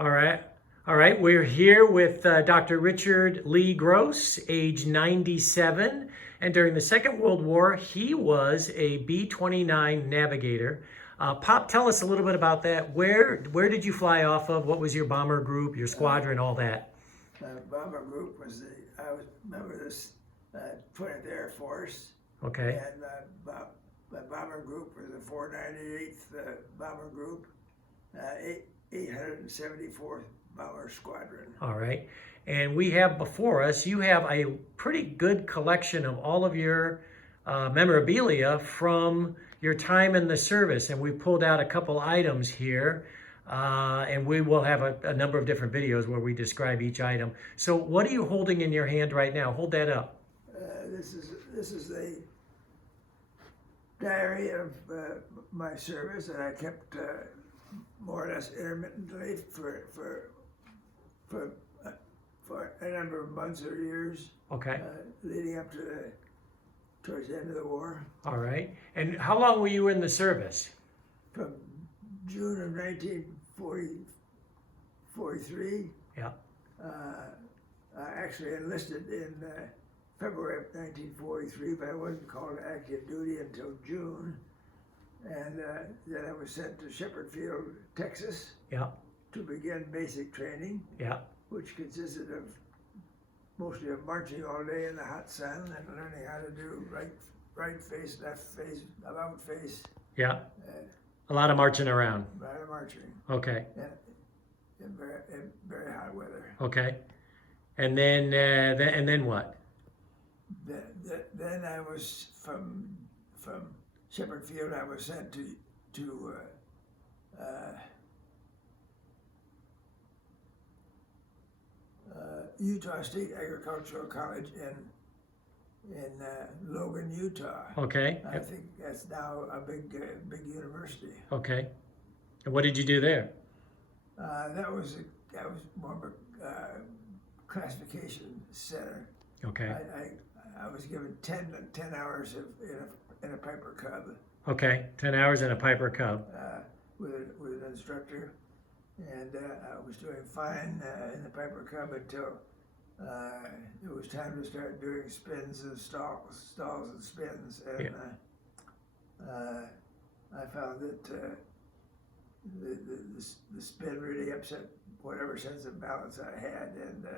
All right. All right. We're here with Dr. Richard Lee Gross, age 97. And during the Second World War, he was a B-29 navigator. Pop, tell us a little bit about that. Where did you fly off of? What was your bomber group, your squadron, all that? Bomber group was I was member of this 20th Air Force. Okay. And the bomber group was the 498th Bomber Group, 874th Bomber Squadron. All right. And we have before us, you have a pretty good collection of all of your memorabilia from your time in the service. And we pulled out a couple items here. And we will have a number of different videos where we describe each item. So what are you holding in your hand right now? Hold that up. This is the diary of my service that I kept more or less intermittently for a number of months or years. Okay. Leading up to towards the end of the war. All right. And how long were you in the service? From June of 1943. Yeah. I actually enlisted in February of 1943, but I wasn't called to active duty until June. And then I was sent to Shepherd Field, Texas, Yeah. to begin basic training, Yeah. which consisted of mostly of marching all day in the hot sun and learning how to do right face, left face, about face. Yeah. A lot of marching around. A lot of marching. Okay. In very hot weather. Okay. And then what? Then I was from Shepherd Field. I was sent to Utah State Agricultural College in Logan, Utah. Okay. I think that's now a big university. Okay. And what did you do there? That was more of a classification center. Okay. I was given 10 hours in a Piper Cub. Okay. 10 hours in a Piper Cub. With an instructor, and I was doing fine in the Piper Cub until it was time to start doing spins and stalls and spins, and I found that the spin really upset whatever sense of balance I had, and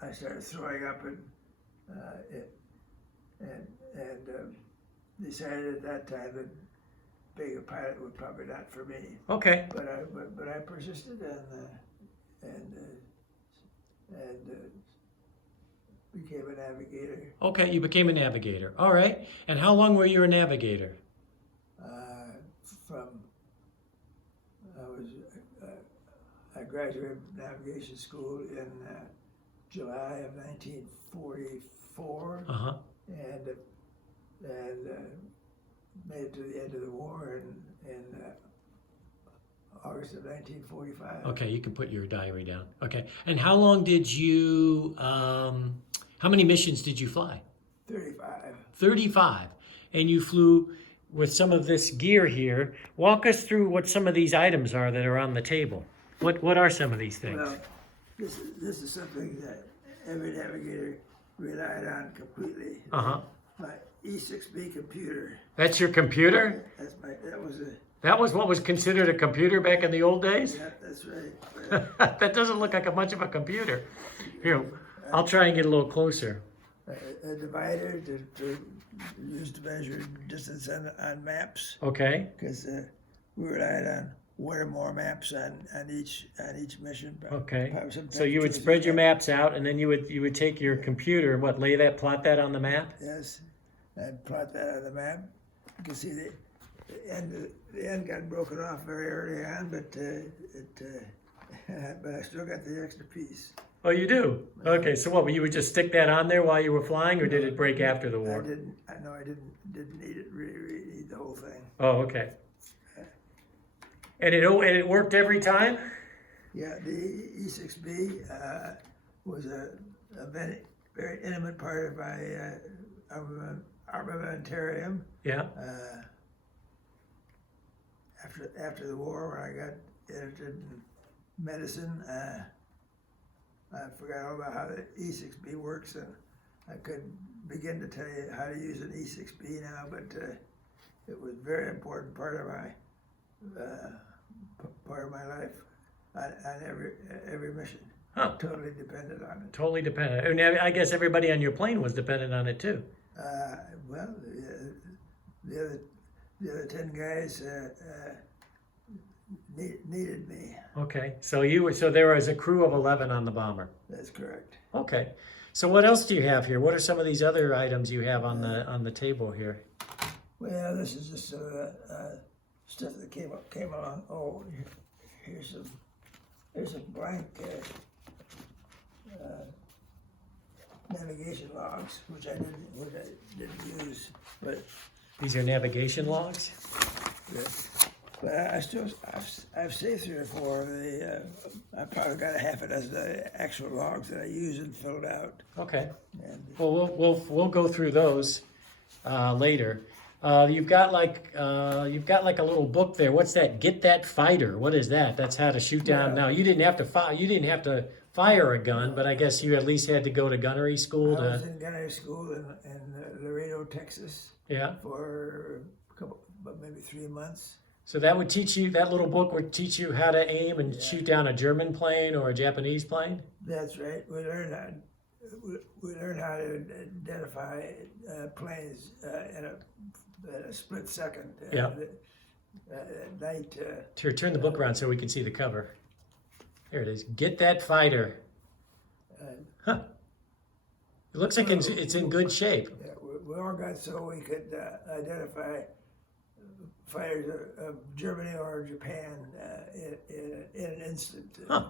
I started throwing up and decided at that time that being a pilot was probably not for me. Okay. But I persisted and became a navigator. Okay, you became a navigator. All right. And how long were you a navigator? I graduated navigation school in July of 1944. Uh-huh. And made it to the end of the war in August of 1945. Okay, you can put your diary down. Okay. And how long did you, how many missions did you fly? 35. 35. And you flew with some of this gear here. Walk us through what some of these items are that are on the table. What are some of these things? Well, this is something that every navigator relied on completely. Uh-huh. My E6B computer. That's your computer? That was what was considered a computer back in the old days? Yeah, that's right. That doesn't look like much of a computer. Here, I'll try and get a little closer. A divider to use to measure distance on maps. Okay. Because we relied on one or more maps on each mission. Okay. So you would spread your maps out, and then you would take your computer and what, plot that on the map? Yes, I'd plot that on the map. You can see the end got broken off very early on, but I still got the extra piece. Oh, you do? Okay. So what? You would just stick that on there while you were flying, or did it break after the war? I didn't need it. Really need the whole thing. Oh, okay. And it worked every time? Yeah, the E6B was a very, very intimate part of my armamentarium. Yeah. After after the war, when I got interested in medicine, I forgot all about how the E6B works, and I couldn't begin to tell you how to use an E6B now, but it was a very important part of my life on every mission. Huh. Totally dependent on it. Totally dependent. And I guess everybody on your plane was dependent on it too. Well, the other 10 guys needed me. Okay, so there was a crew of 11 on the bomber. That's correct. Okay, so what else do you have here? What are some of these other items you have on the table here? Well, this is just stuff that came along. Oh, here's some blank navigation logs, which I didn't use, but These are navigation logs? but I've saved 3 or 4 of the. I probably got a half a dozen of the actual logs that I used and filled out. Okay. And Well, we'll go through those later. You've got like a little book there. What's that? Get That Fighter. What is that? That's how to shoot down. Yeah. Now you didn't have to fire a gun, but I guess you at least had to go to gunnery school I was to. in gunnery school in Laredo, Texas, Yeah. for maybe 3 months. So that would teach you. That little book would teach you how to aim and shoot down a German plane or a Japanese plane. That's right. We learned how to identify planes in a split second. Yeah. At night. Here, turn the book around so we can see the cover. There it is. Get That Fighter. Huh. It looks like it's in good shape. Yeah, we all got so we could identify fighters of Germany or Japan in an instant. Huh.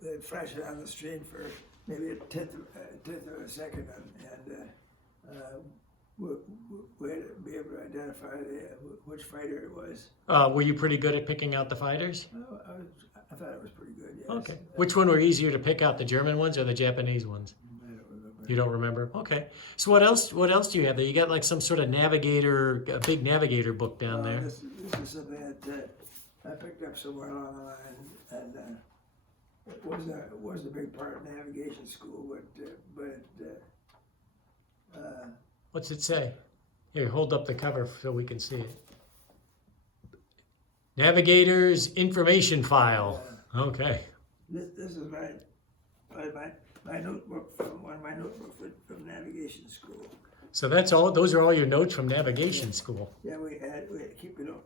They'd flash it on the screen for maybe a tenth of a second, and we'd be able to identify which fighter it was. Were you pretty good at picking out the fighters? I thought it was pretty good. Yes. Okay. Which one were easier to pick out, the German ones or the Japanese ones? I don't remember. You don't remember? Okay. So what else do you have there? You got like some sort of navigator, a big navigator book down there. This is something that I picked up somewhere along the line, and it wasn't a big part of navigation school, but What's it say? Here, hold up the cover so we can see it. Navigator's information file. Okay. this is my notebook from one of my notebooks from navigation school. So that's all. Those are all your notes from navigation school. Yeah, we had to keep it up.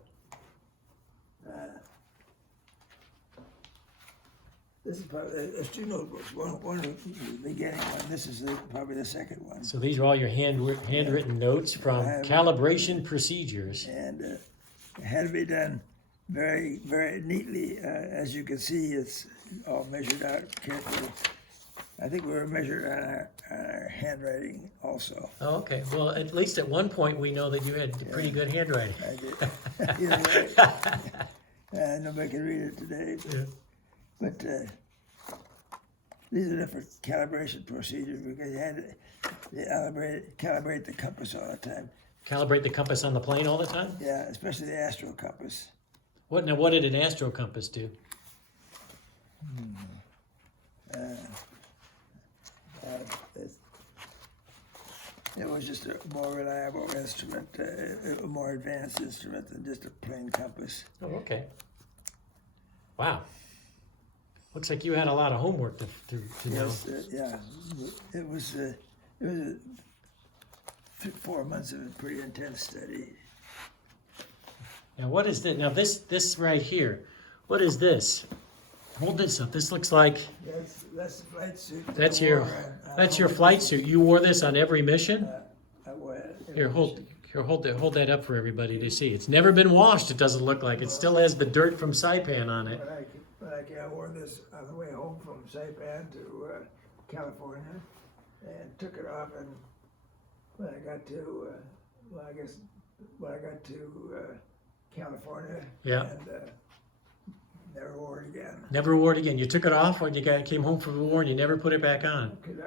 This is probably, there's 2 notebooks. One is the beginning one. This is probably the second one. So these are all your handwritten notes from calibration procedures. And it had to be done very, very neatly. As you can see, it's all measured out carefully. I think we were measured on our handwriting also. Oh, okay. Well, at least at one point we know that you had pretty good handwriting. I did. Nobody can read it today. Yeah. But these are different calibration procedures because you had to calibrate the compass all the time. Calibrate the compass on the plane all the time? Yeah, especially the astro compass. What did an astro compass do? It was just a more reliable instrument, a more advanced instrument than just a plain compass. Oh, okay. Wow. Looks like you had a lot of homework to know. Yes, yeah, it was 4 months of a pretty intense study. Now what is this? Now this right here, what is this? Hold this up. This looks like That's the flight suit. that's your flight suit. You wore this on every mission? I wore it. Here, hold that up for everybody to see. It's never been washed, it doesn't look like. It still has the dirt from Saipan on it. But I wore this on the way home from Saipan to California, and took it off, and when I got to California, Yeah. and never wore it again. Never wore it again. You took it off when you came home from the war and you never put it back on. Because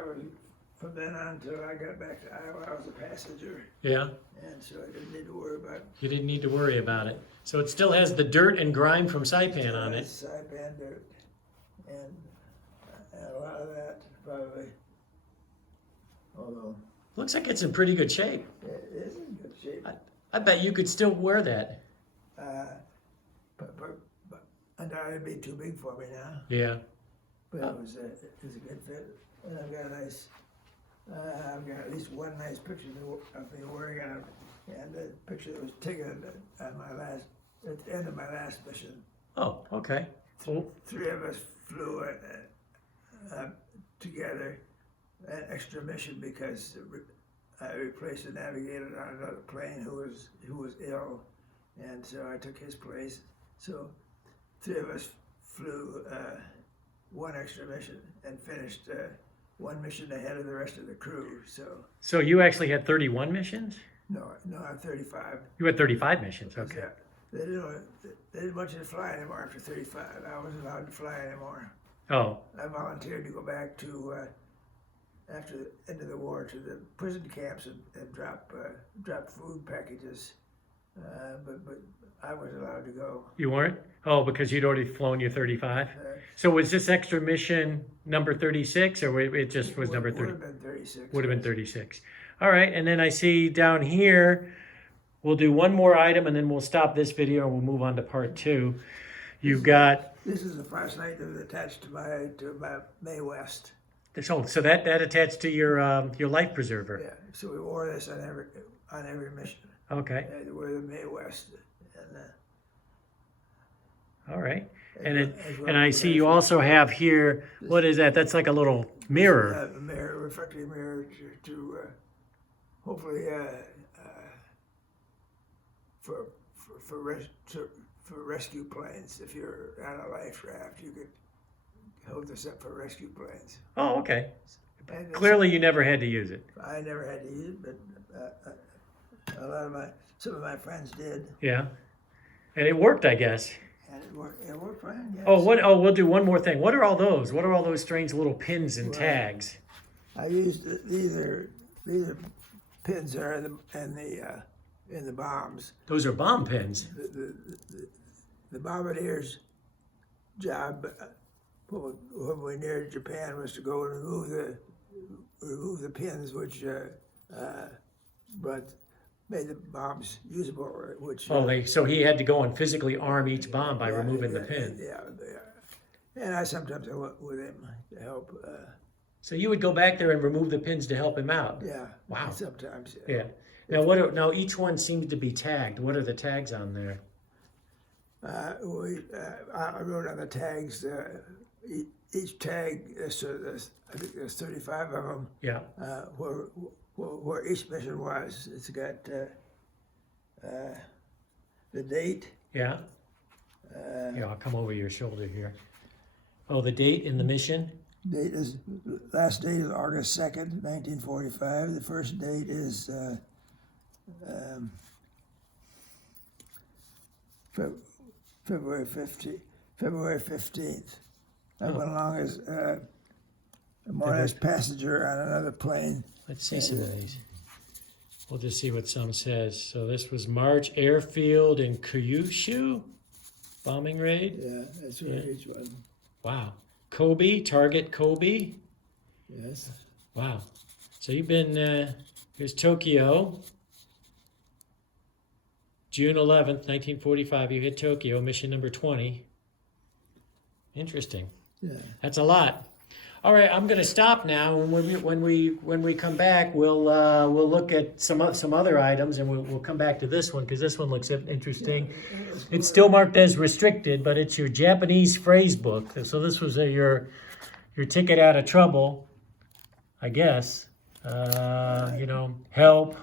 from then on until I got back to Iowa, I was a passenger, Yeah. and so I didn't need to worry about You didn't need to worry about it. So it still has the dirt and grime from Saipan on it. Saipan dirt, and a lot of that probably. Although Looks like it's in pretty good shape. it is in good shape. I bet you could still wear that. But undoubtedly be too big for me now. Yeah. But it was a good fit, and I've got a nice. I've got at least one nice picture of me wearing it, and the picture that was taken at the end of my last mission. Oh, okay. Cool. Three of us flew together, an extra mission because I replaced a navigator on another plane who was ill, and so I took his place. So three of us flew one extra mission and finished one mission ahead of the rest of the crew. So you actually had 31 missions? No, I'm 35. You had 35 missions, okay. Yeah, they didn't want you to fly anymore after 35. I wasn't allowed to fly anymore. Oh, I volunteered to go back to after the end of the war to the prison camps and drop food packages, but I wasn't allowed to go. you weren't? Oh, because you'd already flown your 35? So was this extra mission number 36, or it just was number 30? Would have been 36. Would have been 36. All right, and then I see down here, we'll do one more item and then we'll stop this video and we'll move on to part 2. You've got... This is the flashlight that was attached to my Mae West. So that attached to your life preserver. Yeah, so we wore this on every mission. Okay. We wore the Mae West. And, all right. And I see you also have here, what is that? That's like a little mirror. A mirror, reflecting mirror to hopefully for rescue planes. If you're on a life raft, you could hold this up for rescue planes. Oh, okay. And Clearly you never had to use it. I never had to use it, but some of my friends did. Yeah. And it worked, I guess. And it worked fine, yes. Oh, we'll do one more thing. What are all those? What are all those strange little pins and tags? I used these are pins are in the bombs. Those are bomb pins. The bombardier's job when we neared Japan was to go and remove the pins, which made the bombs usable. Which So he had to go and physically arm each bomb by removing the pin. Yeah. And I sometimes went with him to help. So you would go back there and remove the pins to help him out. Yeah. Wow. Sometimes. Yeah. Now now each one seems to be tagged. What are the tags on there? I wrote on the tags. Each tag, I think there's 35 of them. Yeah. Where each mission was. It's got the date. Yeah. Yeah, I'll come over your shoulder here. Oh, the date in the mission? Last date is August 2nd, 1945. The first date is February 15th. I went along as more or less passenger on another plane. Let's see some of these. We'll just see what some says. So this was March Airfield in Kyushu bombing raid. Yeah, that's right. Each one. Wow. Kobe, Target Kobe. Yes. Wow. So you've been, here's Tokyo. June 11th, 1945, you hit Tokyo, mission number 20. Interesting. Yeah. That's a lot. All right, I'm going to stop now. When we come back, we'll look at some other items, and we'll come back to this one because this one looks interesting. It's still marked as restricted, but it's your Japanese phrase book. So this was your ticket out of trouble, I guess. Help.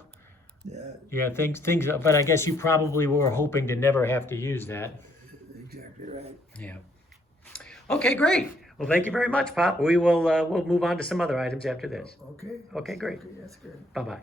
Yeah, things. But I guess you probably were hoping to never have to use that. Exactly right. Yeah. Okay, great. Well, thank you very much, Pop. We'll move on to some other items after this. Okay. Okay, great. Okay, that's good. Bye-bye.